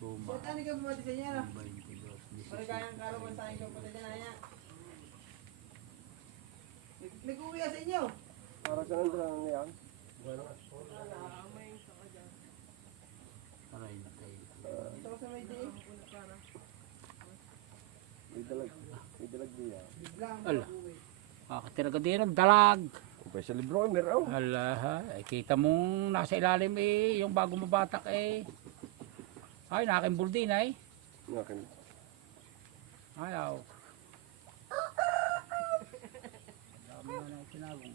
Suma. Tani ka mo sa niya. 22, Para kayang karawan sa inyo pati na niya. Nag-uwi sa inyo. Para sa nandun niyan. Aray na tayo. Ito sa may day. May dalag diya. Biglang Ala. mag-uwi. Kakatira ka din ng dalag. Kung sa libro, meron. Ala, ay kita mong nasa ilalim eh, yung bago mabatak eh. Ay, nakakimbul din ay. Ngakin. Ayaw. Dami na na itinagong.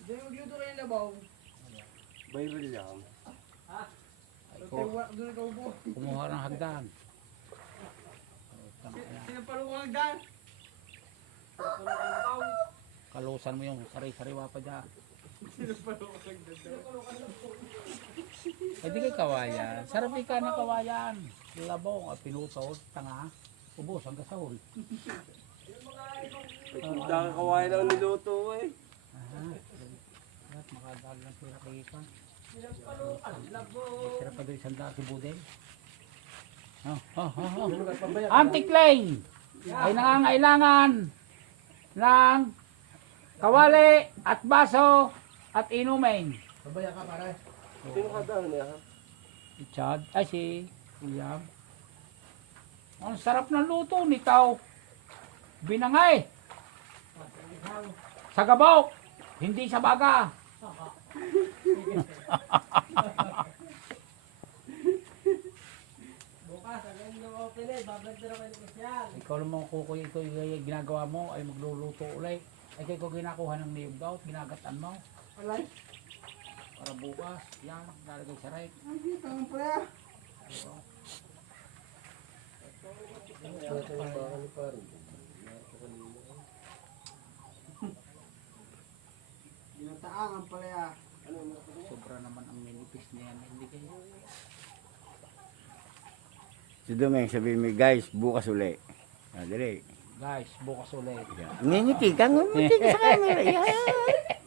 Diyan magluto kayo ng labaw. Bible yan. Ay, Doon ka upo. kumuha ng hagdan. Sinapalungan dan. Kalusan mo yung sari-sariwa pa dyan. Eh di kay kawayan. Sarap ka ng kawayan. Labong at pinutol, tanga. Ubus ang gasahol. Punta ka kawain ang niluto eh. Aha. At makadal ng pira kay ka. Sira pa doon isang daan si Budel. Antique Lane ay nangangailangan ng kawali at baso at inumin. Babaya ka pare. Sino ka daw niya ha? Si Chad, ay si William. Ang sarap ng luto ni Tao. Binangay. Sa gabok, hindi sa baga. Bukas, hanggang yung open eh. Babag na naman yung special. Ikaw naman kukuy, ito yung ginagawa mo ay magluluto ulit. Ay kaya ko ginakuha ng niyog daw, ginagatan mo. Alay. Para bukas, yan, lalagay sa rek. Ay, tangan pala. Ginataangan pala ya. Sobra naman ang ninipis niya. Hindi kayo. Si Domeng sabihin mo, guys, bukas uli. Dali. Guys, bukas ulit. Ngingiti ka, ngumiti ka sa camera. Yan.